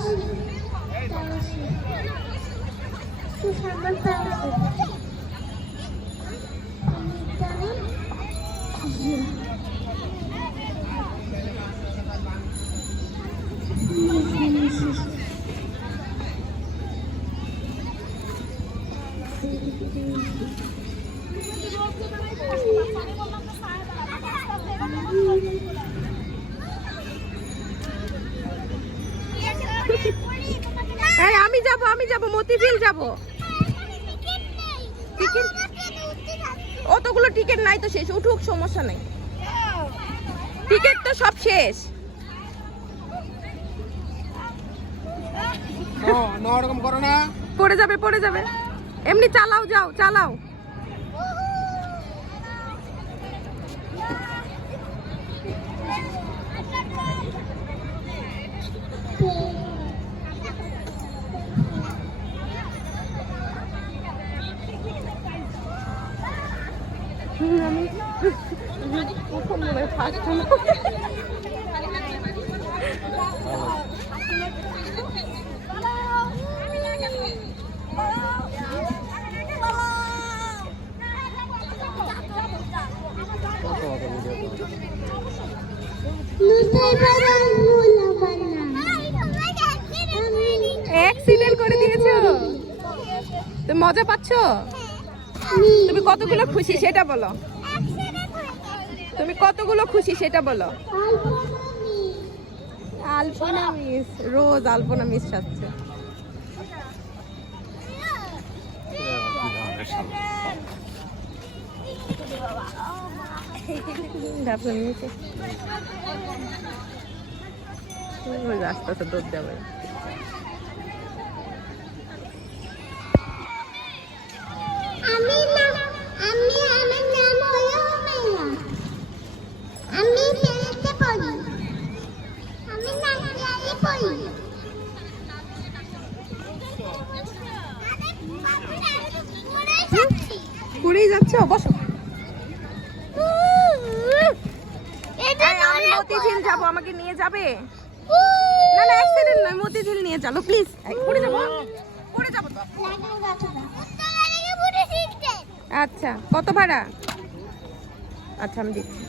Sus. Susana Palsu. Thank you. যাব আমি যাব মতিঝিল যাব। টিকিট? অতগুলো টিকিট নাই তো শেষ উঠুক সমস্যা নেই। টিকিট তো সব শেষ। করো না। পড়ে যাবে পড়ে যাবে। এমনি চালাও যাও চালাও। প্রথম মনে হয় ফার্স্ট অ্যাক্সিডেন্ট করে দিয়েছ? তুমি মজা পাচ্ছো? তুমি কতগুলো খুশি সেটা বলো। তুমি কতগুলো খুশি সেটা বলো। আলপনা মিস, রোজ আলপনা মিস সাজছে। ওই রাস্তাতে দৌড় যাবে পুরেই যাচ্ছে বসো। আমি মতিঝিল যাব আমাকে নিয়ে যাবে। না না অ্যাক্সিডেন্ট নয় মতিঝিল নিয়ে চলো প্লিজ পড়ে যাব পড়ে যাব তো। আচ্ছা কত ভাড়া? আচ্ছা আমি দিচ্ছি।